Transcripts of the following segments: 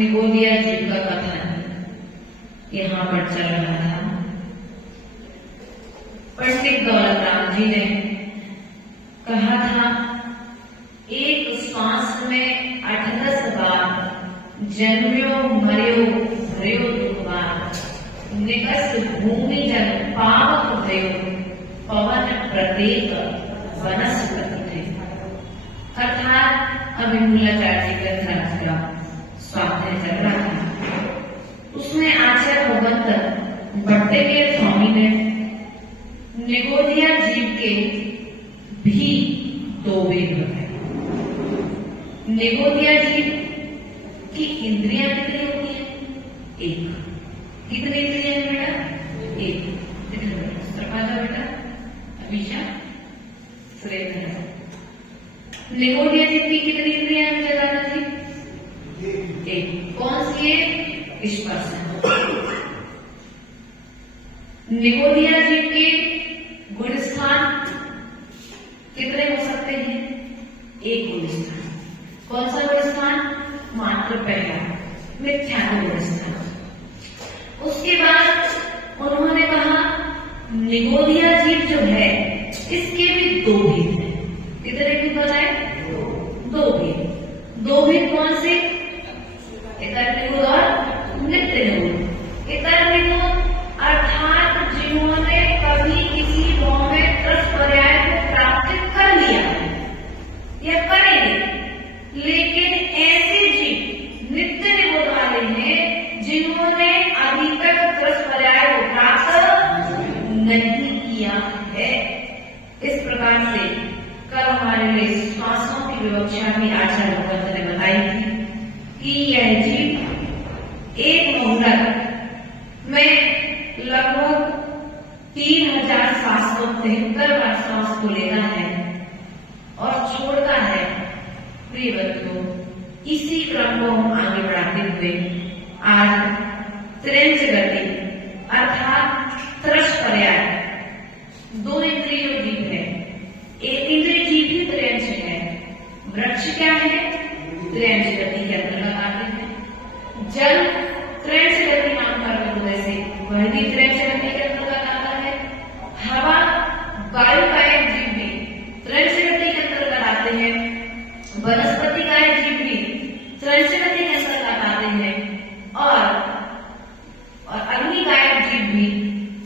निगोदिया जी का कथन यहाँ पर चल रहा था। पंडित दौलत राम जी ने कहा था, एक श्वास में 8-10 बार जन्म्यो मर्यो भर्यो दुर्बार, निकस भूमि जन पावक भयो, पवन प्रत्येक वनस्पति थे। अर्थात अभी मूलाचार्य का स्वाध्याय चल रहा था। उसमें आचार्य भगवंत भट्टेकेर स्वामी ने निगोदिया जीव के भी 2 वेद बताए। निगोदिया जीव की इंद्रियां कितनी होती है? 1। कितनी इंद्रियां है बेटा? 1। सरपाजा बेटा, अभिषा, श्रेय। निगोदिया जीव की कितनी इंद्रियां है दादाजी? 1। कौन सी है? स्पर्श। निगोदिया जीव के गुण स्थान कितने हो सकते हैं? 1 गुण स्थान। कौन सा गुण स्थान? मात्र पहला, मिथ्या गुण स्थान। उसके बाद उन्होंने कहा निगोदिया जीव जो है इसके भी 2 भेद हैं। कितने भेद बताए? 2 भेद। 2 भेद कौन से? इतर निगुण और नित्य निगुण। इतर निगुण अर्थात जिन्होंने कभी किसी भाव में 10 पर्याय को प्राप्त कर लिया है या करेंगे, लेकिन नहीं किया है। इस प्रकार से कल हमारे लिए श्वासों की विवक्षा भी आचार्य भगवंत ने बताई थी कि यह जीव एक मुहूर्त में लगभग 3773 बार सांस को लेता है और छोड़ता है। प्रिय बच्चों, इसी क्रम को हम आगे बढ़ाते हुए आज त्रेंच गति अर्थात त्रस पर्याय, दो इंद्रिय जीव है, एक इंद्रिय जीव भी त्रेंच है। वृक्ष क्या है? त्रेंच गति के अंतर्गत आते हैं। जल त्रेंच गति नाम का वैसे वह भी त्रेंच गति के अंतर्गत आता है। हवा वायु कायक जीव भी त्रेंच गति के अंतर्गत आते हैं। वनस्पति कायक जीव भी त्रेंच गति के अंतर्गत आते हैं और अग्नि कायक जीव भी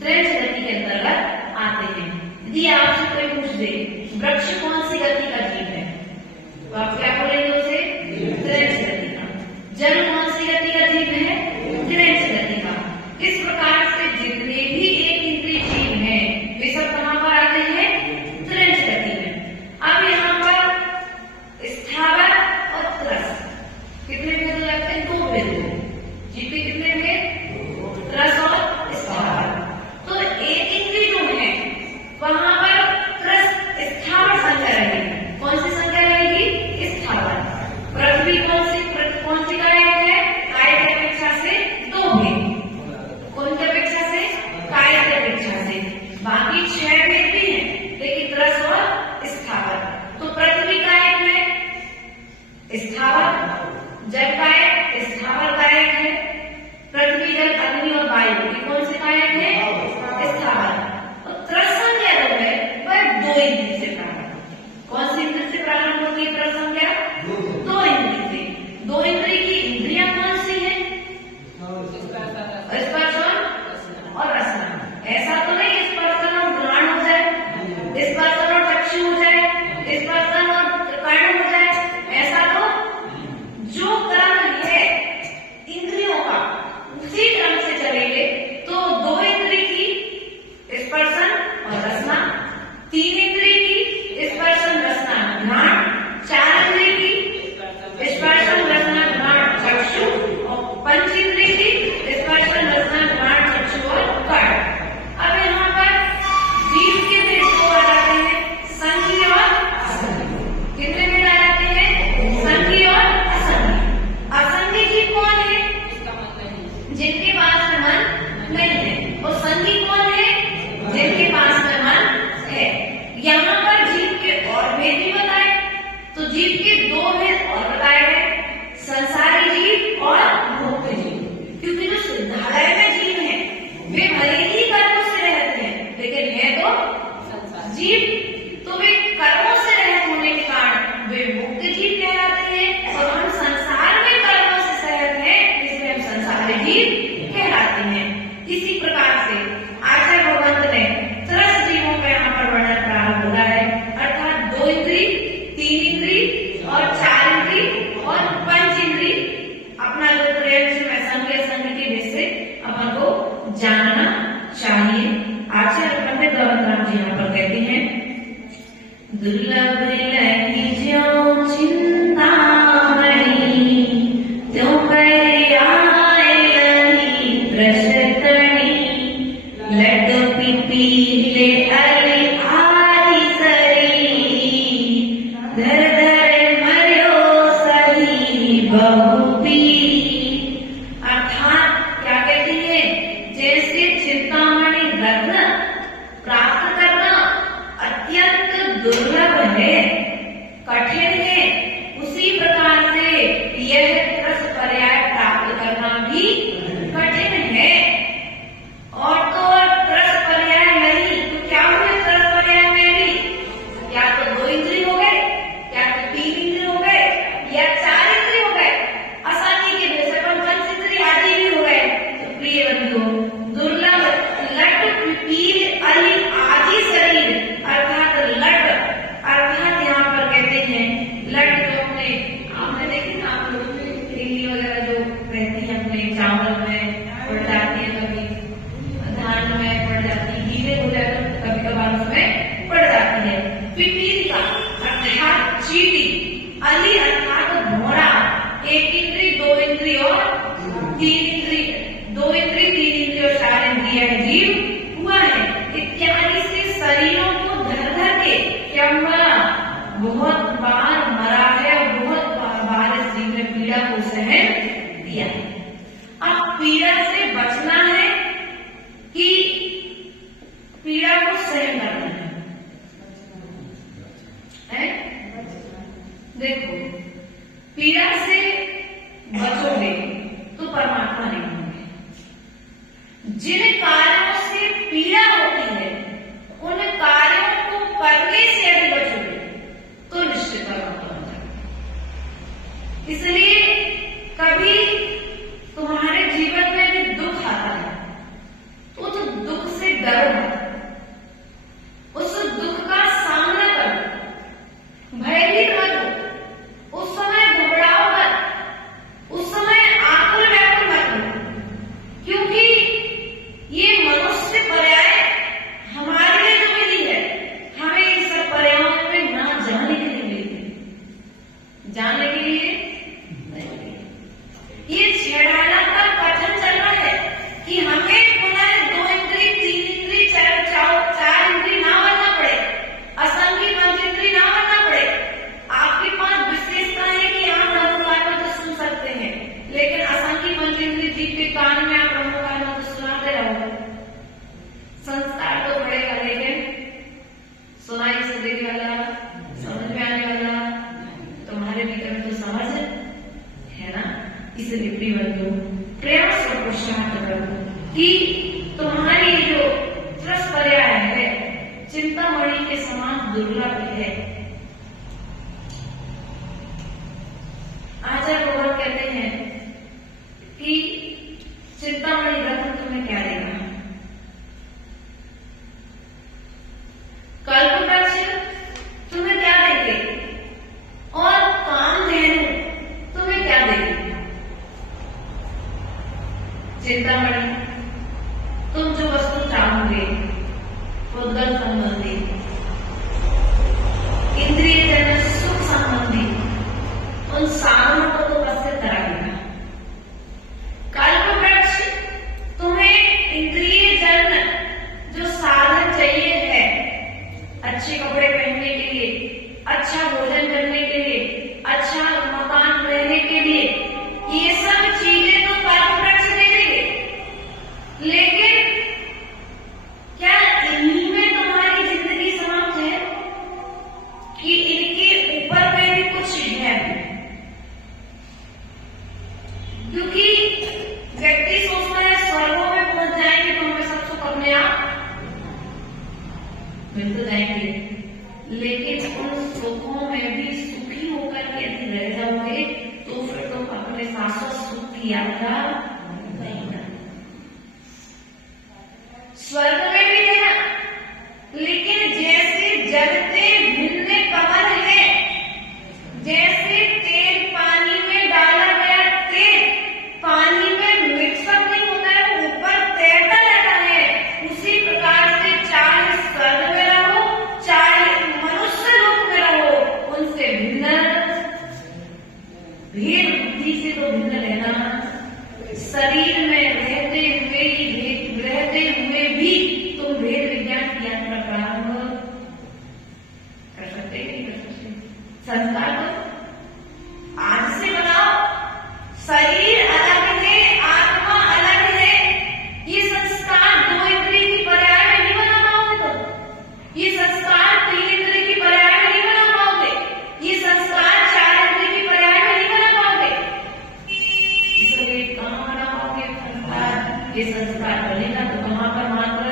त्रेंच गति के अंतर्गत आते हैं। यदि आपसे कोई पूछ दे वृक्ष कौन सी गति का जीव है तो आप क्या बोलेंगे उसे? त्रेंच गति का। जल कौन सी गति का जीव है? त्रेंच गति का। इस प्रकार से जितने भी एक इंद्रिय जीव हैं वे सब कहां पर आते हैं? त्रेंच गति में। अब यहाँ पर स्थावर और त्रस कितने भेद हो जाते हैं? दो भेद हो। जीव के कितने भेद? त्रस और स्थावर। तो एक इंद्रिय जो है वहां पर त्रस स्थावर संख्या रहेगी। कौन सी संख्या रहेगी? स्थावर। पृथ्वी कौन सी कायक है? कायक की अपेक्षा से दो भेद। कौन की अपेक्षा से? कायक की अपेक्षा से। बाकी 6 भेद भी हैं लेकिन त्रस और स्थावर। तो पृथ्वी कायक में स्थावर, जल कायक स्थावर कायक है। पृथ्वी जल अग्नि और वायु ये कौन से कायक है? स्थावर। तो त्रस संख्या जो है वह दो इंद्रिय से प्रारंभ होती है। कौन सी इंद्रिय से प्रारंभ होती है त्रस संख्या? दो इंद्रिय से। दो इंद्रिय की इंद्रियां कौन सी है? स्पर्शन और रसना। ऐसा तो नहीं स्पर्शन और घ्राण हो जाए, स्पर्शन और चक्षु हो जाए, स्पर्शन और कर्ण हो जाए। ऐसा तो जो क्रम है इंद्रियों का उसी क्रम से चलेंगे तो दो इंद्रिय की स्पर्शन और रसना, 3 इंद्रिय की स्पर्शन रसना घ्राण, 4 इंद्रिय की स्पर्शन रसना घ्राण चक्षु और 5 इंद्रिय की स्पर्शन रसना घ्राण चक्षु और कर्ण। अब यहाँ पर जीव के भेद दो आ जाते हैं, संघी और असंघी। कितने भेद आ जाते हैं? संघी और असंघी। असंघी जीव कौन है? जिनके पास में मन नहीं है। और संघी कौन है? जिनके पास में मन है। यहाँ पर जीव के और भेद भी बताए तो जीव के दो भेद और बताए गए, संसारी जीव और मुक्त जीव। क्योंकि जो सिद्धालय में जीव है वे भले ही कर्मों से रहते हैं लेकिन है तो जीव, तो वे कर्मों से रहित होने के कारण वे मुक्त जीव कहलाते हैं। और हम संसार में कर्मों से सहत हैं इसलिए हम संसारी जीव कहलाते हैं। इसी प्रकार से आचार्य भगवंत ने त्रस जीवों का यहाँ पर वर्णन प्रारंभ हो रहा है। अर्थात 2 इंद्रिय, 3 इंद्रिय और 4 इंद्रिय और 5 इंद्रिय। अपना जो त्रेंच में संघ के भेद से अपन को जानना चाहिए। आचार्य पंडित दौलतराम जी यहाँ पर कहते हैं, दुर्लभ लही ज्यों चिंतामणि त्यों पर आए लही प्रशतनी लड्डू पीले अरे आदि सरी धर धर मर्यो सही बहुपी। अर्थात क्या कहती है? जैसे चिंतामणि रत्न प्राप्त करना अत्यंत दुर्लभ है, कठिन है, उसी प्रकार से यह त्रस पर्याय प्राप्त करना भी कठिन है। और तो त्रस पर्याय नहीं तो क्या हुए? त्रस पर्याय में भी या तो 2 इंद्रिय हो गए, या तो 3 इंद्रिय हो गए, या 4 इंद्रिय हो गए। भौरा, एक इंद्री, दो इंद्री और तीन इंद्री, दो इंद्री, तीन इंद्री और चार इंद्रिय है जीव हुआ है। इत्यादि से शरीरों को धर धर के क्या हुआ, बहुत बार मरा है और बहुत बार इस जीव ने पीड़ा को सहन दिया है। अब पीड़ा से बचना है कि पीड़ा को सहन करना है? देखो, पीड़ा से बचोगे तो परमात्मा नहीं होंगे। जिन कार्यों से पीड़ा होती है उन कार्यों को करने से यदि बचोगे तो निश्चित परमात्मा हो जाएगा। इसलिए कभी तुम्हारे जीवन में भी दुख आता है तो उस दुख से डरो मत, उस दुख का सामना करो, भयभीत मत हो, उस समय घबराओ मत, उस समय आकुल व्याकुल मत हो, क्योंकि ये मनुष्य पर्याय हमारे लिए जो मिली है, हमें इन सब पर्यायों में ना जाने के लिए मिली है, जाने के लिए नहीं। ये छेड़ाना का कथन चल रहा है कि हमें पुनः दो इंद्री, तीन इंद्री, चार इंद्री ना बनना पड़े, असंख्य पंच इंद्री ना बनना पड़े। आपके पास विशेषता है कि आप ब्रह्मगान तो सुन सकते हैं, लेकिन असंख्य पंच इंद्री जीव के कान में आप ब्रह्मगान तो सुनाते रहोगे, संस्कार तो बढ़ेगा, लेकिन सुनाई सुनने वाला, समझ में आने वाला तुम्हारे भीतर में तो समझ है ना। इसलिए प्रिय बंधु, प्रयास और पुरुषार्थ करो कि तुम्हारी जो त्रस्पर्याय है चिंतामणि के समान दुर्लभ है। आचार्य भगवान कहते हैं कि चिंतामणि रत्न तुम्हें क्या देगा, कल्पवृक्ष तुम्हें क्या देंगे और कामधेनु तुम्हें क्या देंगे। चिंतामणि तुम जो वस्तु चाहोगे, उद्गल संबंधी, इंद्रिय जन सुख संबंधी, उन साधनों को तो प्रसिद्ध कराएगा। कल्पवृक्ष तुम्हें इंद्रिय जन जो साधन चाहिए है, अच्छे कपड़े पहनने के लिए, अच्छा भोजन करने के लिए, अच्छा मकान रहने के लिए, ये सब चीजें तो कल्पवृक्ष दे देंगे, लेकिन क्या इन्हीं में तुम्हारी जिंदगी समाप्त है कि इनके ऊपर में भी कुछ है? क्योंकि व्यक्ति सोचता है स्वर्गों में पहुंच जाएंगे तो हमें सब सुख अपने आप मिल तो जाएंगे, लेकिन उन सुखों में भी सुखी होकर के यदि रह जाओगे तो फिर तुम अपने शाश्वत सुख की यात्रा नहीं कर। स्वर्ग में भी है ना, लेकिन जैसे जलते भिन्न कमल है, जैसे तेल पानी में डाला गया तेल पानी में मिक्सअप नहीं होता है, ऊपर तैरता रहता है, उसी प्रकार से चाहे स्वर्ग में रहो चाहे मनुष्य रूप में रहो, उनसे भिन्न भेद बुद्धि से तो भिन्न रहना। शरीर में रहते हुए भी तुम भेद विज्ञान की यात्रा प्रारंभ कर सकते नहीं कर सकते। संस्कार तो आज से बनाओ, शरीर अलग है, आत्मा अलग है, ये संस्कार दो इंद्रिय की पर्याय में नहीं बना पाओगे तुम, ये संस्कार तीन इंद्रिय की पर्याय में नहीं बना पाओगे, ये संस्कार चार इंद्रिय की पर्याय में नहीं बना पाओगे। इसलिए कहाँ बना पाओगे संस्कार? ये संस्कार बनेगा तो कहाँ पर? मात्र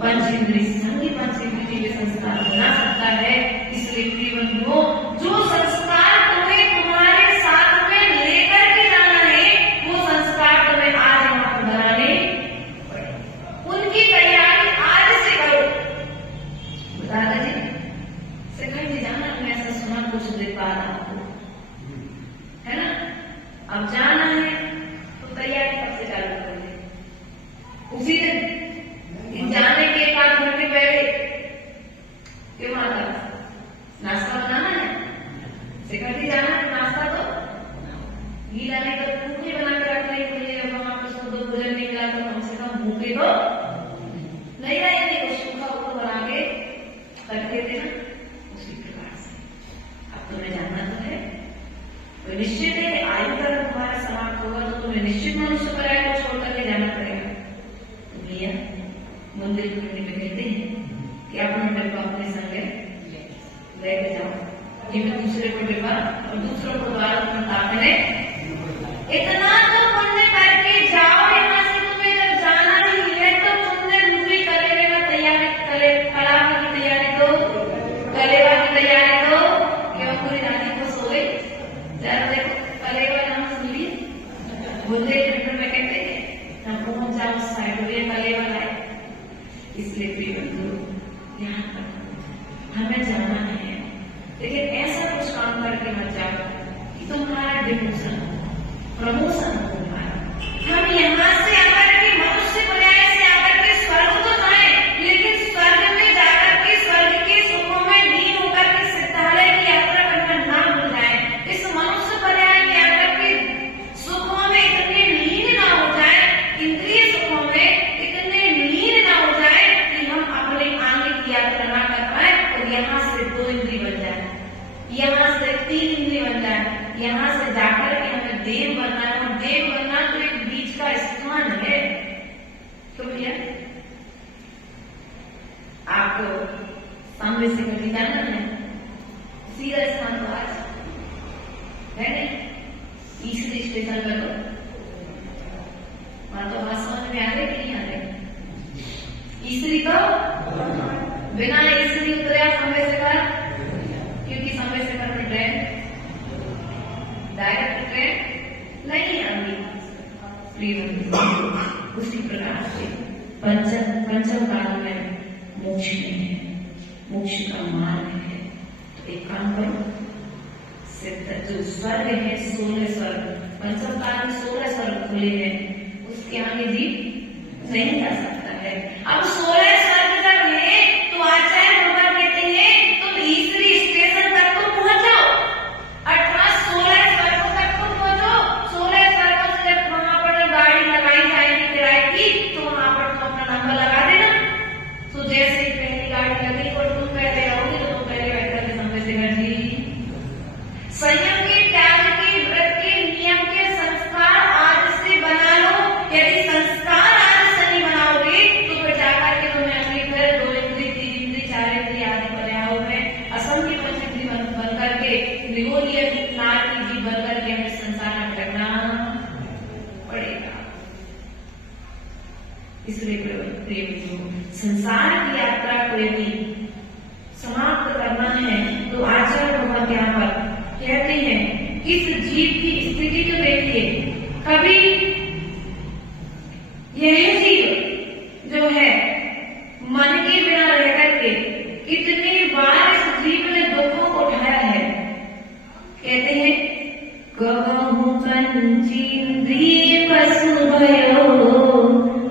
पंच इंद्रिय, संगी पंच इंद्रिय के संस्कार बना सकता है। इसलिए प्रिय बंधुओं, जो संस्कार तुम्हें तुम्हारे साथ में लेकर के जाना है, वो संस्कार तुम्हें आज यहाँ पर बनाने पड़ेंगे। उनकी तैयारी आज से करो। दादाजी सिखाई जाना, मैं ऐसा सुना कुछ देर बाद आपको, है ना? अब जाना है तो तैयारी कब से चालू करेंगे? उसी दिन जाने के एक आध घंटे पहले क्यों आता नाश्ता बनाना है, सिखाती जाना है, नाश्ता तो निश्चित है आयु का तुम्हारा समाप्त होगा तो तुम्हें निश्चित मनुष्य पर्याय को छोड़ करके जाना पड़ेगा। तो भैया मंदिर खुलने में कहते हैं कि आप डब्बा अपने संग लेके जाओ, ये मैं दूसरे को डिब्बा और दूसरों को द्वार पर ताकने इतना तो पुण्य करके जाओ यहाँ से, तुम्हें जब जाना ही है तो तुमने दूसरी कलेवा की तैयारी कलावा की तैयारी दो, कलेवा की तैयारी दो। क्यों पूरी रानी को सो गई जरा देखो कलेवा नाम सुन लिए बुंदेलखंड में कहते हैं ना पहुंच जाओ उस साइड में कलेवा लाए। इसलिए प्रिय बंधु यहाँ तक हमें जाना है, लेकिन ऐसा कुछ काम करके मत जाओ कि तुम्हारा डिमोशन प्रमोशन हो तुम्हारा। हम यहाँ से आकर के मनुष्य पर्याय से आकर के स्वर्ग तो जाए, लेकिन स्वर्ग में जाकर के स्वर्ग के सुखों में लीन होकर के सिद्धालय की यात्रा करना ना भूल जाए। इस मनुष्य पर्याय में आकर के सुखों में इतने लीन ना हो जाए, इंद्रिय सुखों में इतने लीन ना हो जाए कि हम अपने आगे की यात्रा ना कर पाए और यहाँ से 2 इंद्रिय बन जाए, यहाँ से 3 इंद्रिय बन जाए, यहाँ से जाकर के हमें देव बनना है। और देव बनना तो एक बीच का स्थान है। तो भैया आपको सामने से कभी जाना है, सीधा स्थान तो आज है नहीं, तीसरे स्टेशन पर तो वहां तो बात समझ में आ रही कि नहीं आ रही? तीसरी तो बिना इसलिए उतरे समय से कर, क्योंकि समय से कर ट्रेन डायरेक्ट ट्रेन नहीं आती। उसी प्रकार से पंचम काल में मोक्ष नहीं है, मोक्ष का मार्ग है। तो एक काम करो, सिद्ध जो स्वर्ग है 16 स्वर्ग, पंचम काल में 16 स्वर्ग खुले हैं, उसके आगे जीव नहीं जा सकता है। अब 16 स्वर्ग जब है तो आचार्य भगवान कहते हैं तुम तीसरी स्टेशन तक तो पहुंच जाओ, अर्थात 16 स्वर्गों तक तो पहुंचो। 16 स्वर्गों से जब वहां पर गाड़ी लगाई जाएगी किराए की तो वहां पर तुम अपना नंबर लगा देना। तो जैसे ही पहली गाड़ी लगी और तुम पहले आओगे तो तुम पहले बैठकर के समय से घर जी संयम के त्याग के व्रत के नियम के संस्कार आज से बना लो। यदि संस्कार आज से नहीं बनाओगे तो फिर जाकर के तुम्हें अगली फिर 2 इंद्रिय 3 इंद्रिय 4 इंद्रिय आदि पर्यायों में असंख्य पंच इंद्रिय बन करके निगोलिय नार की जीव बन करके हमें संसार में करना पड़ेगा। इसलिए संसार की यात्रा को यदि समाप्त करना है तो आचार्य भगवान यहाँ पर कहते हैं इस जीव की स्थिति तो देखिए, कभी यह जीव जो है मन के बिना रह करके कितनी बार इस जीव ने दुखों को उठाया है। कहते हैं कहूं कंचींद्रिय पशु भयो,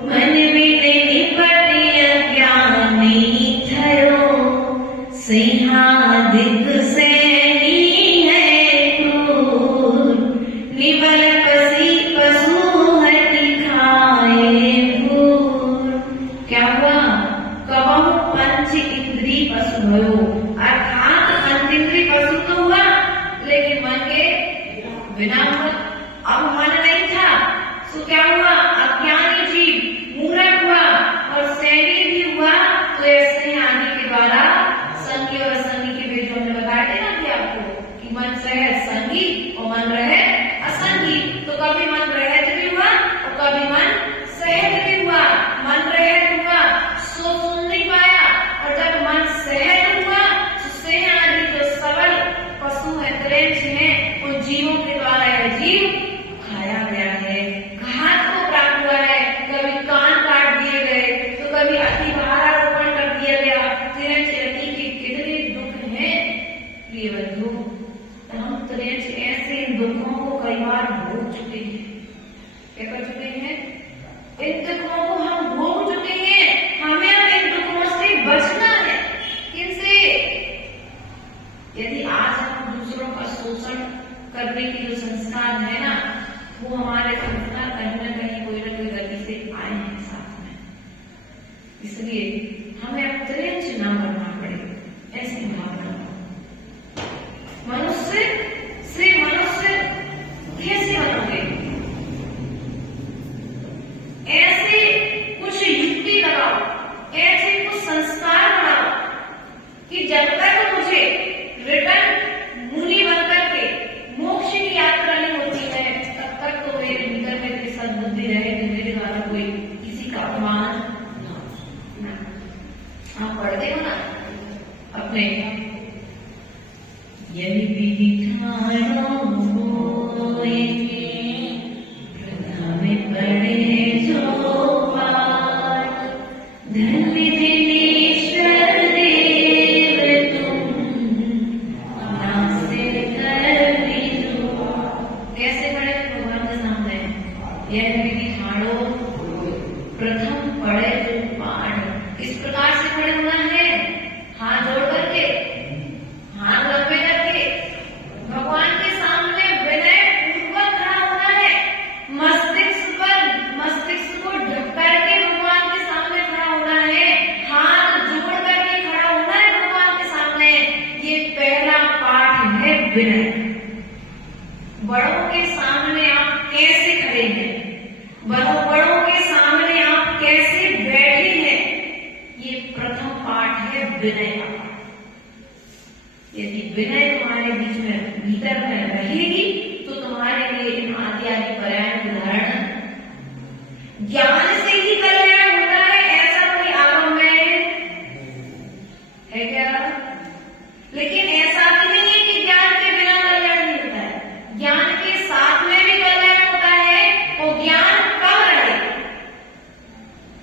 मन में निपटिय ज्ञानी थयो, सिंहादिक सैनी है क्रूर, निबल पशु हटि खाए भूर। क्या हुआ? कहूं पंच इंद्रिय पशु भयो, अर्थात पंचेंद्रिय पशु तो हुआ लेकिन मन के बिना हुआ। अब मन नहीं था तो क्या हुआ? अज्ञानी जीव मूर्ख हुआ और सैनी भी हुआ। तो ऐसे आदि के द्वारा संगी और असंगी के भेद हमने बताया थे ना कि आपको कि मन सहज संगी और मन रहे असंगी। तो कभी मन रहज भी हुआ और कभी मन सहज भी हुआ। मन रहज हुआ सो सुन नहीं पाया, और जब मन सहज हुआ तो सह आदि जो सबल पशु है त्रेंच है उन जीवों के द्वारा यह जीव खाया गया है, घात को प्राप्त हुआ है। कभी कान काट दिए गए तो कभी अति भारारोपण कर दिया गया। त्रेंच यति के कितने दुख हैं प्रिय बंधु। हम त्रेंच ऐसे इन दुखों को कई बार भोग चुके हैं। क्या कर चुके हैं? इन दुखों को हम भोग चुके हैं। हमें अब इन दुखों से बचना है। किनसे? यदि आज हम दूसरों का शोषण करने के जो संस्कार है ना, वो हमारे संस्कार कहीं ना कहीं कोई ना कोई गति से आए हैं साथ में। इसलिए हमें अब त्रेंच ना बनना पड़े, ऐसी भावना। मनुष्य से मनुष्य बड़ों के सामने आप कैसे खड़े हैं, बड़ों के सामने आप कैसे बैठे हैं, ये प्रथम पाठ है विनय का पाठ। यदि विनय तुम्हारे बीच में भीतर में रहेगी तो तुम्हारे लिए इन आदि आदि पर्याय उदाहरण ज्ञान से ही कल्याण होता है, ऐसा कोई आगम में है क्या? लेकिन ऐसा भी नहीं है कि ज्ञान के बिना कल्याण नहीं होता है, ज्ञान के साथ में भी कल्याण होता है। वो ज्ञान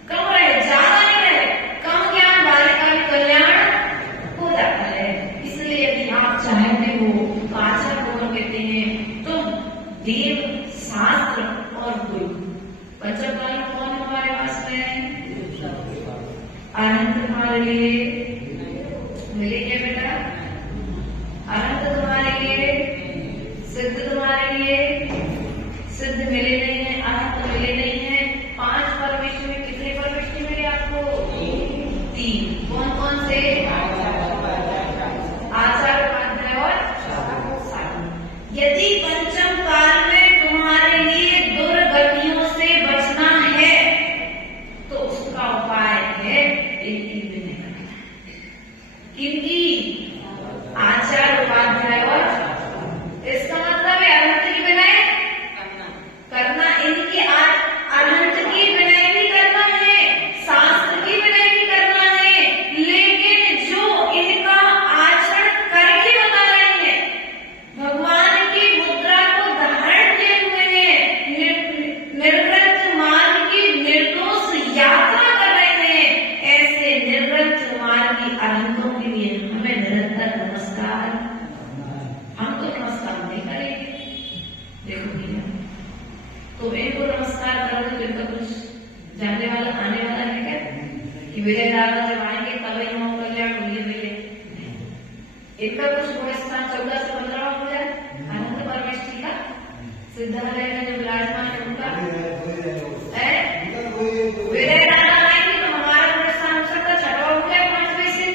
कम रहे, ज्यादा नहीं रहे, कम ज्ञान वाले का भी कल्याण हो जाता है। इसलिए यदि आप चाहते हो, आचार्य भगवान कहते हैं तुम देव शास्त्र और गुरु, पंचकाल कौन हमारे पास में? अनंत तुम्हारे लिए मिले क्या बेटा? अनंत तुम्हारे लिए, सिद्ध तुम्हारे लिए, सिद्ध मिले नहीं है, अनंत मिले नहीं है। 5 परमेश्वर में कितने परमेश्वर मिले आपको? 3। कौन कौन से? आचार्य, उपाध्याय और साधु। यदि पंचम काल में तुम्हारे लिए दुर्गतियों से बचना है तो उसका उपाय है इनकी विनय करना। किनकी? आचार्य, उपाध्याय और, इसका मतलब है अनंत की विनय करना, इनकी अनंत की विनय भी करना है, शास्त्र की विनय भी करना है। लेकिन जो इनका आचरण करके बता रहे हैं, भगवान की मुद्रा को धारण किए हुए हैं, निर्वृत्त मार्ग की निर्दोष यात्रा कर रहे हैं, ऐसे निर्वृत्त मार्ग की अनंतों के लिए हमें निरंतर नमस्कार, हम तो नमस्कार नहीं करेंगे। देखो भैया, तो इनको नमस्कार करोगे तो इनका कुछ जानने वाला आने वाला है क्या कि विजय दादा जब आएंगे तब ही हम कल्याण होइए भैया? इनका कुछ गुण स्थान 14 से 15 हो जाए, अनंत परमेश्वरी का सिद्धालय में जो विराजमान है उनका विजय दादा आएंगे तो हमारा गुण स्थान हो सकता 6वां हो जाए 5वें से,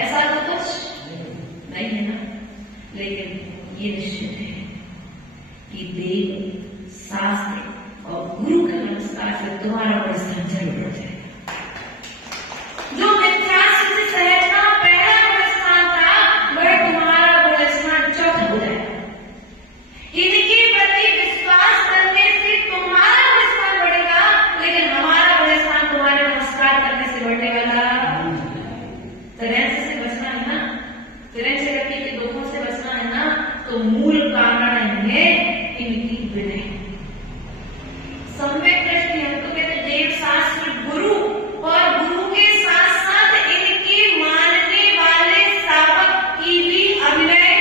ऐसा तो कुछ नहीं है ना। लेकिन ये निश्चित है कि देव, शास्त्र और गुरु के नमस्कार से तुम्हारा गुण स्थान जरूर हो जाएगा। जो मिथ्यात्व से सहजना पहला गुण स्थान था, वह तुम्हारा गुण स्थान चौथा हो जाएगा। इनके प्रति विश्वास करने से तुम्हारा गुण स्थान बढ़ेगा, लेकिन हमारा गुण स्थान तुम्हारे नमस्कार करने से बढ़ने वाला। तिरंज से बचना है ना, तिरंज व्यक्ति के दुखों से बचना है ना, तो मूल कारण है इनकी विनय। सम्यक दृष्टि, हम तो कहते देव, शास्त्र, गुरु, और गुरु के साथ साथ इनके मानने वाले श्रावक की भी अभिनय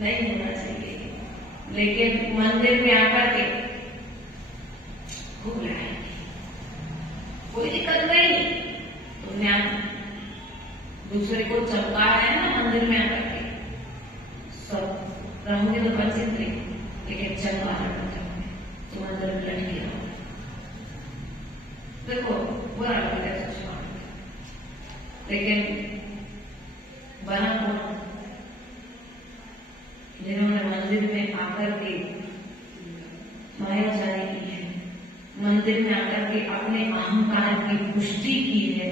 नहीं होना चाहिए। लेकिन मंदिर में आकर के घूम रहे हैं, कोई दिक्कत नहीं, तुमने दूसरे को चमका है ना मंदिर में आकर के, सब रहोगे तो पंचित नहीं, लेकिन चमका तुम अंदर लट गया। देखो बुरा लगता है सोचना, लेकिन बना कौन? जिन्होंने मंदिर में आकर के मायाजारी की है, मंदिर में आकर के अपने अहंकार की पुष्टि की है,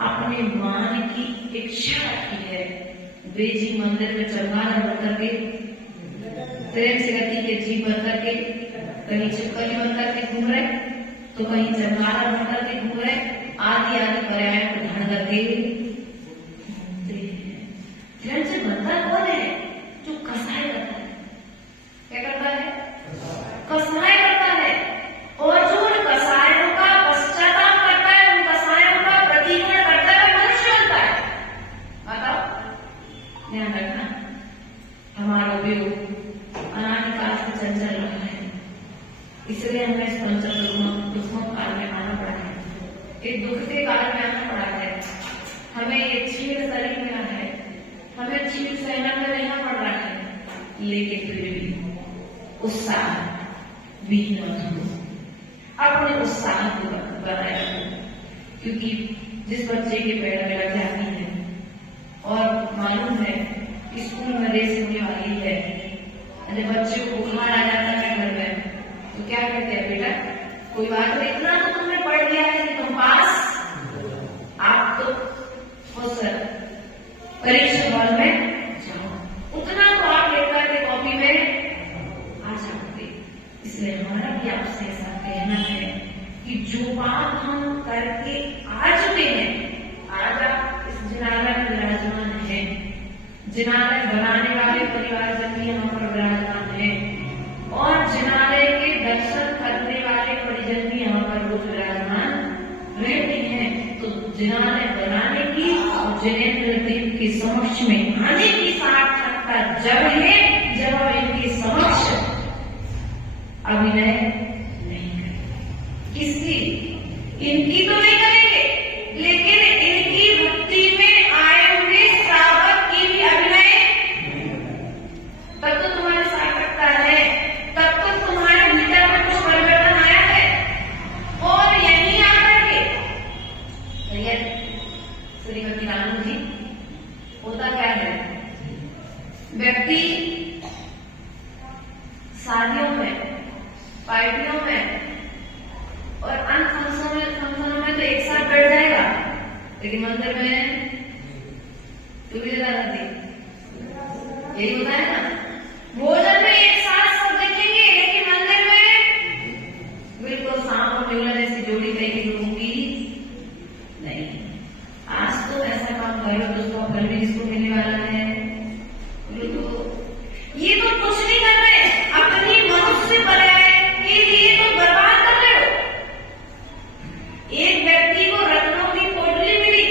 अपने मान की इच्छा रखी है, वे जी मंदिर में चमगादड़ बन करके, प्रेम से गति के जीव बन करके, कहीं छिपकली बन करके घूम रहे, तो कहीं चमगादड़ बन करके घूम रहे, आदि आदि पर्याय को धारण करके ध्यान से बनता कौन है? जो कसाय करता है। क्या करता है? कसाय करता है। और जो उन कसायों का पश्चाताप करता है, उन कसायों का प्रतिक्रमण करता है, मनुष्य होता है। बताओ, ध्यान रखना, हमारा उपयोग अनादिकाल से चंचल रहा है, इसलिए हमें इस दुखों काल में आना पड़ा है, एक दुख के काल में आना पड़ा है। हमें ये क्षीण शरीर मिला है, हमें क्षीण सहना में रहना पड़ रहा है, लेकिन फिर भी उत्साह बीच मत हो, अपने उत्साह को बनाए रखो। क्योंकि जिस बच्चे के पैर में लग जाती है और मालूम है स्कूल में रेस होने वाली है, अरे बच्चे को बुखार आ जाता है घर में तो क्या कहते हैं, बेटा कोई बात नहीं, इतना तो तुमने पढ़ लिया है कि तुम पास, आप तो परीक्षा हॉल में जाओ, उतना तो आप लेकर के कॉपी में आ जाओगे। इसलिए हमारा भी आपसे ऐसा कहना है कि जो बात हम करके आ चुके हैं, आज आप इस जिनालय में विराजमान है, जिनालय बनाने वाले परिवारजन भी यहाँ पर विराजमान है और जिनालय के दर्शन करने वाले परिजन भी यहाँ पर रोज विराजमान रहते हैं। तो जिनालय बनाने की और जिनेंद्र देव के समक्ष में आने की सार्थकता जब है जब हम इनके समक्ष अभिनय नहीं करेंगे। किसकी? इनकी तो नहीं करेंगे, लेकिन इनकी भक्ति में आए हुए श्रावक की भी अभिनय, तब तो तुम्हारी सार्थकता है, तब तो तुम्हारे भीतर में कुछ परिवर्तन आया है। और यही आकर के श्रीमती रानू जी, होता क्या है, व्यक्ति शादियों में, पार्टियों में और अन्य फंक्शनों में तो एक साथ बैठ जाएगा, लेकिन मंदिर में सुविधा रहती, यही होता है ना। भोजन में एक साथ सब देखेंगे, लेकिन मंदिर में बिल्कुल सांप और न्यूला जैसी जोड़ी कहीं होंगी नहीं। आज तो ऐसा काम कर लो दोस्तों, घर में जिसको मिलने वाला है, ये तो कुछ नहीं कर रहे, अपनी मनुष्य पर्याय के लिए तो बर्बाद कर रहे हो। एक व्यक्ति को रत्नों की पोटली मिली,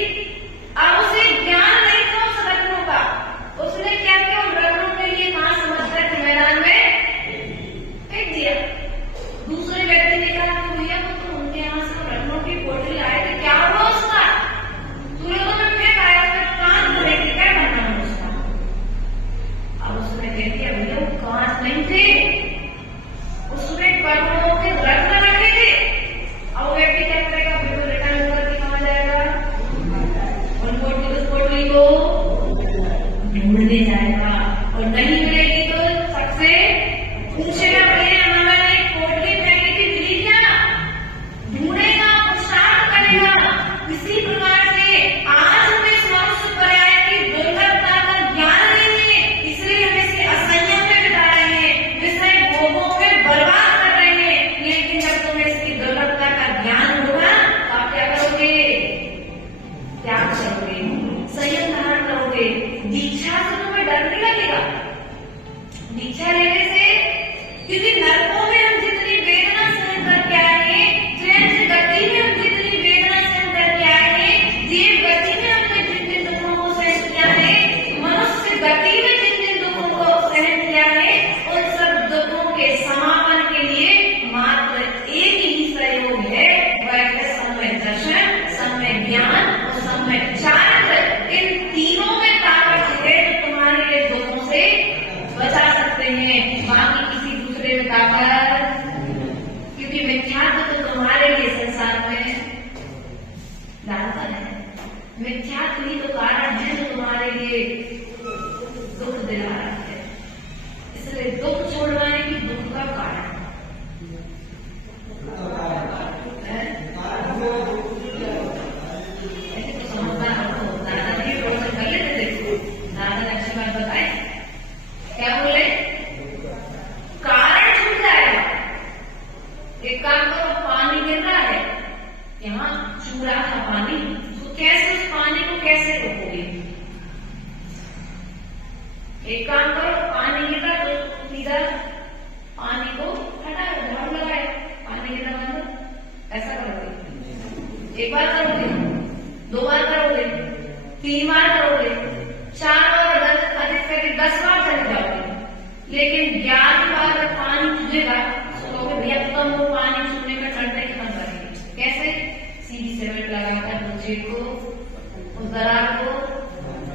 अब उसे ज्ञान नहीं था उस रत्नों का, उसने क्या किया, उन रत्नों के लिए कहा समझकर के मैदान में फेंक दिया। दूसरे व्यक्ति ने कहा कि भैया तो उनके यहाँ से रत्नों की पोटली आए थे, क्या हुआ उसका, तूने तो मैं फेंक आया, उसका कांच लेके क्या करना है उसका। अब उसने कह दिया भैया वो कांच नहीं थे, उसमें करोड़ों के रत्न रखे थे। अब व्यक्ति क्या करेगा, बिल्कुल रिटर्न करके कहाँ जाएगा, उस पोटली को ढूंढने जाएगा और नहीं मिलेगी तो सबसे पूछेगा भैया हमारा एक पोटली फेंकी थी, मिली क्या, ढूंढेगा, पुरुषार्थ करेगा। इसी प्रकार से आज हमें मनुष्य पर्याय की दुर्लभता का ज्ञान नहीं है, इसलिए हम इसे असंयम में बिता रहे हैं, विषय भोगों में बर्बाद कर रहे हैं। लेकिन जब तुम्हें इसकी दुर्लभता का ज्ञान होगा तो आप क्या करोगे, त्याग करोगे, संयम धारण करोगे। दीक्षा से तुम्हें डर नहीं लगेगा, दीक्षा लेने से, क्योंकि नरकों में हम जितनी वेदना सहन करके आए हैं, ट्रेन से गति में हम जितनी वेदना सहन करके आए हैं, जीव गति में हमने जिन जिन दुखों को सहन किया है, मनुष्य गति में जिन जिन दुखों को सहन किया है, उन सब दुखों के समापन के लिए मात्र एक ही सहयोग है, वह है सम्यक दर्शन, सम्यक ज्ञान और सम्यक चारित्र। इन तीनों में ताकत है जो तुम्हारे लिए दुखों से बचा सकते हैं, बाकी किसी दूसरे में ताकत, क्योंकि मिथ्यात्व तो तुम्हारे लिए संसार में डालता है, मिथ्यात्व ही तो कारण है जो तुम्हारे लिए दुख दिला रहा है। इसलिए दुख छोड़वाने की दुख का कारण क्या बोले, कारण छूट जाएगा। एक काम करो, पानी गिर रहा है, यहाँ छू रहा था पानी, तो कैसे उस पानी को कैसे रोकोगे। एक काम करो, पानी गिर रहा तो सीधा पानी को हटाओ, झाड़ू लगाए, पानी गिरना बंद, ऐसा करोगे। एक बार करोगे, दो बार करोगे, 3 बार करोगे, 4 बार, अधिक से अधिक 10 बार चले जाओगे, लेकिन 11वीं बार जब पानी छूटेगा तो कहोगे भैया तुम वो पानी छूने में करते खत्म करेंगे। कैसे, सीधी सीमेंट लगाकर नीचे को, उस दरार को,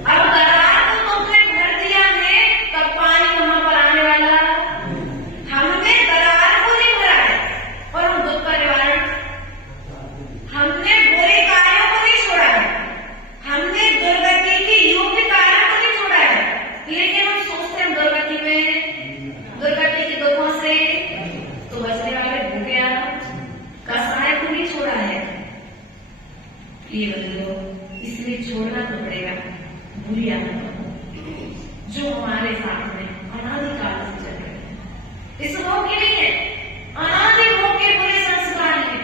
अब दरार को तुमने भर दिया है, तब पानी वहां पर आने वाला। हमने दरार को नहीं भरा है और हम दुख का निवारण, हमने बुरे कार्यों को नहीं छोड़ा है, हमने दुर्गति की योग्य कार्यों को नहीं छोड़ा है, लेकिन हम सोचते हैं दुर्गति में ये बंदो इसलिए छोड़ना तो पड़ेगा बुरी आदतों को जो हमारे साथ में अनादिकाल से चल रहे हैं। इस भोग के नहीं है, अनादि भोग के बुरे संस्कार हैं।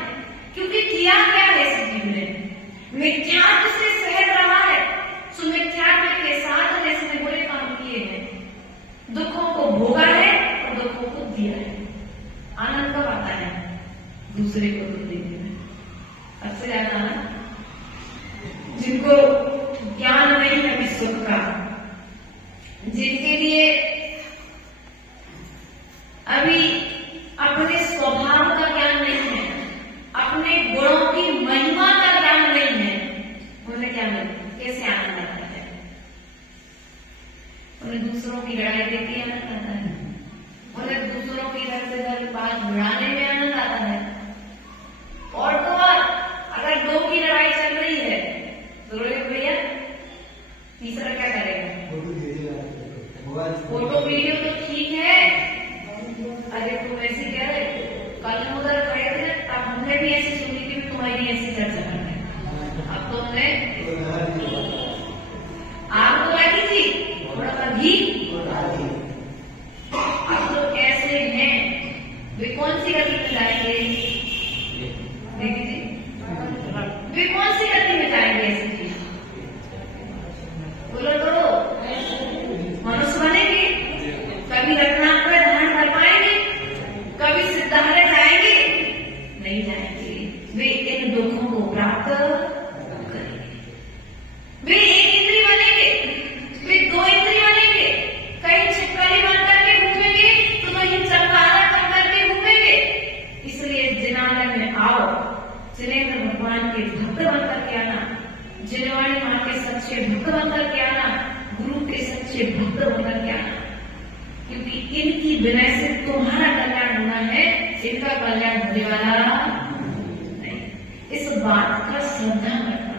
क्योंकि किया क्या है इस जीव ने, मिथ्यात्व से सहज रहा है, सो मिथ्यात्व के साथ इसने बुरे काम किए हैं, दुखों को भोगा है और दुखों को दिया है। आनंद कब आता है? दूसरे को दुख देने में। सबसे ज्यादा जिनको ज्ञान नहीं है विश्व का, जिनके लिए अभी अपने स्वभाव का ज्ञान नहीं है, अपने गुणों की महिमा का ज्ञान नहीं है, उन्हें क्या मिले, कैसे आनंद आता है? उन्हें दूसरों की लड़ाई देख के आनंद आता है, उन्हें दूसरों की घर से घर बात बढ़ाने में आनंद आता है। और तो और अगर दो की लड़ाई चल रही है तो भैया तीसरा क्या करेगा? फोटो वीडियो तो ठीक है, अरे तुम ऐसे कह रहे, कल हम उधर खड़े थे तब हमने भी ऐसी सुनी थी, तुम्हारी ऐसी चर्चा कर रहे। अब तो हमने आग तो लगी थी, थोड़ा सा घी, अब तो ऐसे हैं, वे कौन सी गति में जाएंगे? देखिए जी, वे कौन सी गति में जाएंगे? ऐसी चीज बोलो तो मनुष्य बनेंगे, कभी रत्नाकर धारण कर पाएंगे, कभी सिद्धालय जाएंगे? नहीं जाएंगे। वे इन दुखों को प्राप्त करेंगे। वे एक इंद्री बनेंगे, वे दो इंद्री बनेंगे, कहीं छिपकली बन करके घूमेंगे तो कहीं चमकारा बन करके घूमेंगे। इसलिए जिनालय में आओ, जिनेंद्र भगवान के भक्त बन करके आना, जिनवाणी माँ के सच्चे भक्त बन करके आना, गुरु के सच्चे भक्त बन करके आना, क्योंकि इनकी विनय से तुम्हारा कल्याण होना है, इनका कल्याण होने वाला नहीं। इस बात का श्रद्धा करना,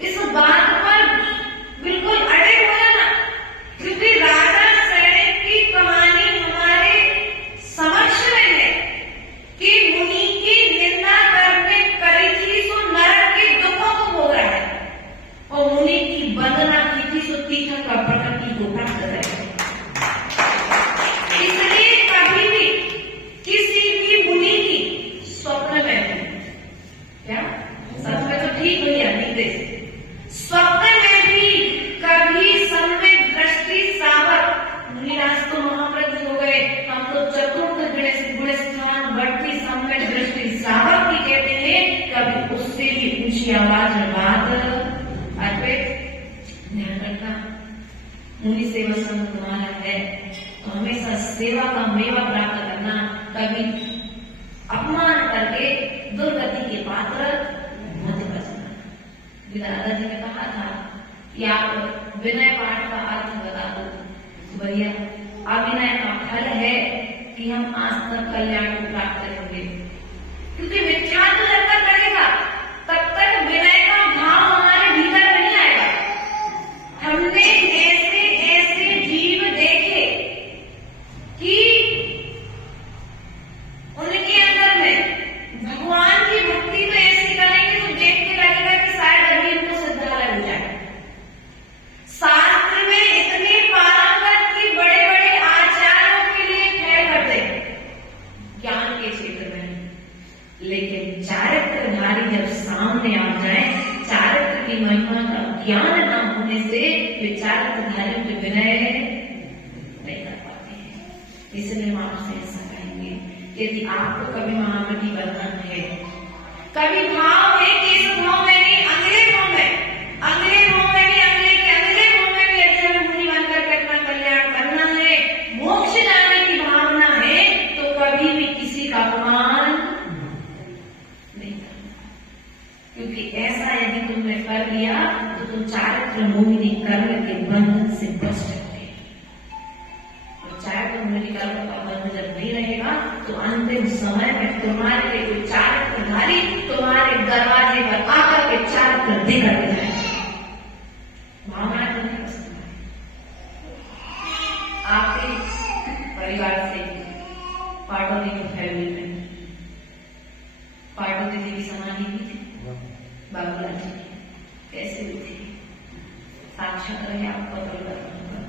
इस बात पर बिल्कुल अड़े हो जाना, क्योंकि राजा सैनिक की कहानी हमारे समक्ष में है कि मुनि की निंदा करने करी थी सो नरक के दुखों को भोग रहा है, और मुनि की वंदना की थी सो तीर्थों का प्रकृति को प्राप्त करेगा। इसलिए कभी भी किसी भी मुनि की स्वप्न में, क्या सच में तो ठीक भैया निर्देश, स्वप्न में भी कभी सम्यक दृष्टि सावक, मुनिराज तो महाव्रत हो गए, हम तो चतुर्थ गुणस्थान बढ़ती सम्यक दृष्टि सावक भी कहते हैं, कभी उससे भी ऊंची आवाज में बात अर्पित। ध्यान रखना, मुनि सेवा संग तुम्हारा है तो हमेशा सेवा का मेवा प्राप्त करना, कभी अपमान करके दुर्गति के पात्र मत बचना। दादाजी ने कहा था कि आप विनय पाठ का अर्थ बता दो भैया, अविनय का फल है कि हम आज तक कल्याण को प्राप्त करेंगे, क्योंकि मिथ्यात्व जब तक करेगा तब तक विनय का भाव हमारे भीतर नहीं आएगा। हमने ऐसे ऐसे जीव देखे कि उनके अंदर में भगवान की भक्ति तो ऐसी करेंगे तो देख के लगेगा कि शायद अभी उनको सिद्धालय हो जाए। शास्त्र में इतने पारंगत कि बड़े बड़े आचार्यों के लिए फेल कर दे ज्ञान के क्षेत्र में, लेकिन चारित्रधारी जब सामने आ जाए, चारित्र की महिमा का ज्ञान न होने से वे चारित्रधारी के विनय नहीं कर पाते हैं। इसलिए हम आपसे ऐसा कहेंगे, यदि आपको कभी महामती बनना है, कभी भाव है कि इस भाव में नहीं, अगले भाव में, अगले भाव में नहीं, अगले के अगले भाव में भी यदि हमें मुनि बनकर के अपना कल्याण करना है, मोक्ष जाने की भावना है, तो कभी भी किसी का अपमान नहीं करना, क्योंकि ऐसा यदि तुमने कर लिया तो तुम चारित्र मोहिनी कर्म के बंधन से बच सकते हैं। और चारित्र मोहिनी कर्म का बंधन जब नहीं रहेगा तो अंतिम समय में तुम्हारे लिए कोई चारित्रधारी तुम्हारे दरवाजे पर आकर के चारित्र देकर के जाएगा। भावना तो नहीं कर सकता। आपके परिवार से पाटौदी की फैमिली में पाटौदी जी की समाधि हुई थी, बाबूलाल जी की, कैसे हुई थी? साक्षात रहे आपको पता लगा।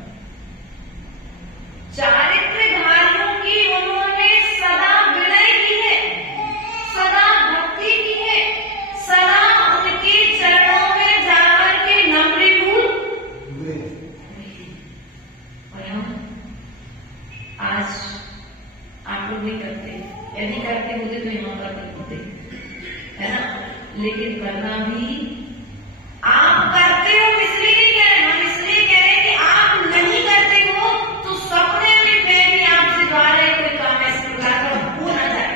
चारित्रधारियों की उन्होंने सदा विनय की है, सदा भक्ति की है, सदा उनके चरणों में जाकर के नम्रीभूत। और हम आज आप लोग नहीं करते, यदि करते होते तो यहाँ पर होते, है ना? लेकिन करना भी आप करते हो इसलिए नहीं कह रहे, हम इसलिए कह रहे हैं कि आप नहीं करते हो तो सपने में मैं भी आपसे द्वारा कोई काम ऐसे बुलाकर हो ना जाए,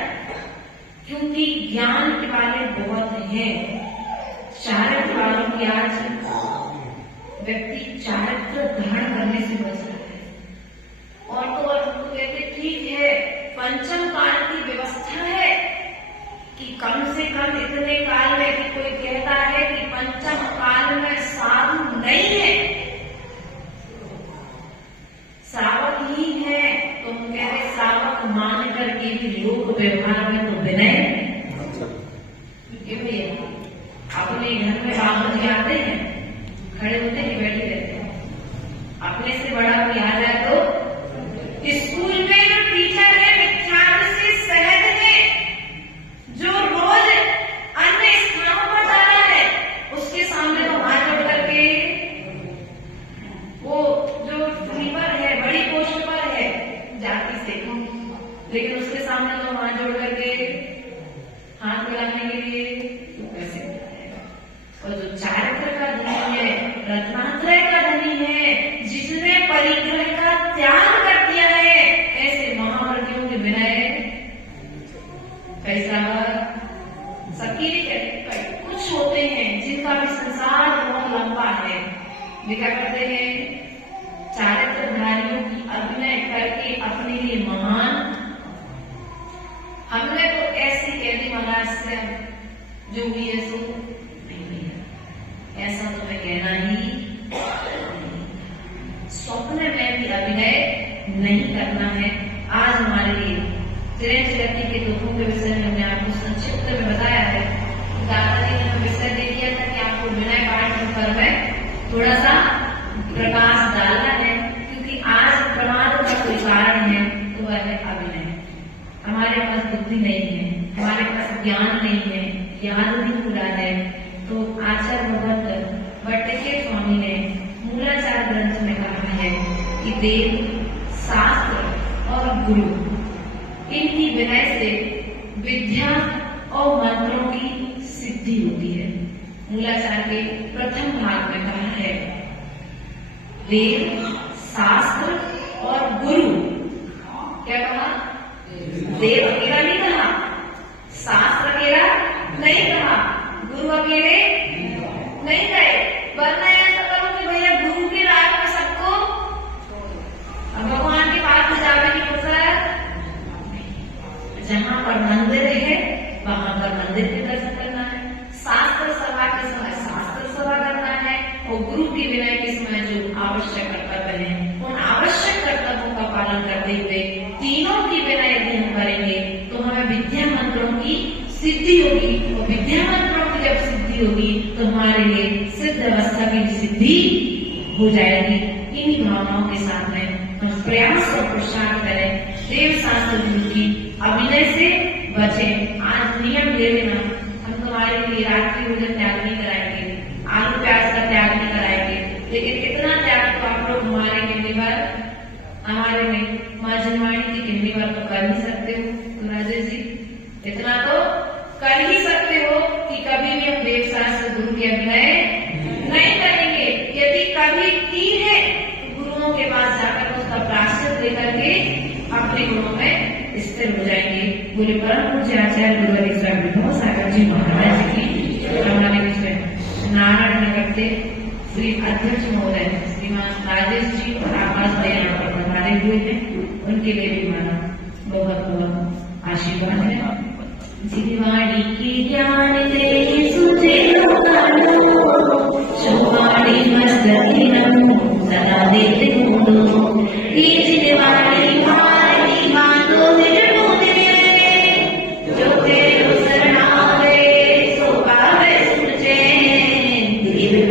क्योंकि ज्ञान के वाले बहुत हैं। चारित्र वालों की आज व्यक्ति चारित्र धारण करने से बच रहा है। और तो और हमको कहते ठीक है, पंचम काल की व्यवस्था है कि कम से कम इतने काल में कि कोई कहता है कि पंचम काल में साधु नहीं है, श्रावक ही है, तो हम कह रहे श्रावक मान करके भी लोक व्यवहार में तो विनय। अपने घर में बाबा जी आते हैं, खड़े होते हैं, बैठे रहते हैं, अपने से बड़ा कोई आ जाए तो स्कूल में जो टीचर है विद्यार्थी से सहज है, जो रोज अन्य स्थानों पर जा रहा है, उसके सामने तो हाथ जोड़ करके, वो जो स्लीपर है, बड़ी पोस्ट पर है जाति से, लेकिन उसके सामने तो हाथ जोड़ करके हाथ मिलाने के लिए कैसे मिलाएगा? और जो चारित्र का धनी है, रत्नात्रय का धनी है, जिसने परिग्रह का त्याग कर दिया है, ऐसे महावर्तियों के विनय कैसा? सकी कुछ होते हैं जिनका भी संसार बहुत लंबा है, वे क्या करते हैं? चारित्रधारियों की अभिनय करके अपने लिए महान। हमने तो ऐसी कह दी महाराज से, जो भी है सो नहीं है, ऐसा तो मैं कहना ही। स्वप्न में भी अभिनय नहीं करना है। आज हमारे लिए चिरंज जगती के दुखों के विषय में हमने आपको संक्षिप्त में बताया है। दादाजी ने विषय दे दिया था कि आपको विनय पाठ पर में थोड़ा सा प्रकाश डालना है, क्योंकि आज प्रमाद का कोई कारण है तो वह है अभिनय। हमारे पास बुद्धि नहीं है, हमारे पास ज्ञान नहीं है, याद नहीं पूरा है, तो आचार्य भगवत भट्टके स्वामी ने मूलाचार ग्रंथ में कहा है कि वेद, शास्त्र और गुरु, इनकी विनय से विद्या और मंत्रों की सिद्धि होती है। मूलाचार के प्रथम भाग में कहा है वेद, शास्त्र और गुरु। क्या कहा? वेद अकेला नहीं कहा, शास्त्र अकेला नहीं कहा, गुरु अकेले नहीं गए, वरना ऐसा करो कि भैया गुरु के राज में सबको भगवान के पास में जाने की फुर्सत। जहां पर मंदिर है वहां पर मंदिर के दर्शन करना है, शास्त्र सभा के समय शास्त्र सभा करना है, और गुरु की विनय के समय जो आवश्यक कर्तव्य है उन आवश्यक कर्तव्यों का पालन करते हुए तीनों की विनय यदि हम करेंगे तो हमें विद्या मंत्रों की सिद्धि होगी, और विद्या मंत्रों की जब सिद्धि होगी तो हमारे लिए सिद्ध अवस्था की सिद्धि हो जाएगी। इन्हीं भावनाओं के साथ में हम प्रयास और पुरुषार्थ करें, देव शास्त्र गुरु की अभिनय से बचें। आज नियम ले लेना, हम तुम्हारे लिए रात्रि भोजन त्याग नहीं कराएंगे, आलू प्याज का त्याग नहीं कराएंगे, लेकिन इतना त्याग तो आप लोग हमारे कहने पर, हमारे में माँ जनवाणी की कहने पर तो कर ही सकते हो। तो राजेश जी, इतना तो कर ही सकते हो कि कभी भी हम देव शास्त्र गुरु की अभिनय नहीं करेंगे। यदि कभी की है तो गुरुओं के पास जाकर उसका प्रायश्चित लेकर के अपने गुरुओं में स्थिर हो जाएंगे। बोले परम पूज्य आचार्य गुरु स्वामी विभो सागर जी महाराज की। हमारे विषय नारायण नगर से श्री अध्यक्ष महोदय श्रीमान राजेश जी और आकाश दया यहाँ पर पधारे हुए हैं, उनके लिए भी हमारा बहुत बहुत आशीर्वाद है। जिनवाणी की ज्ञान दे सुझे चौवाड़ी मस्ती सदा देते हो, ये जिनवाणी हमारी बातों में जो तेरे शरणावे सो पावे सुझे, देव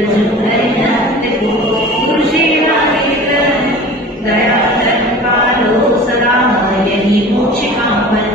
चाहिए मोक्ष का फल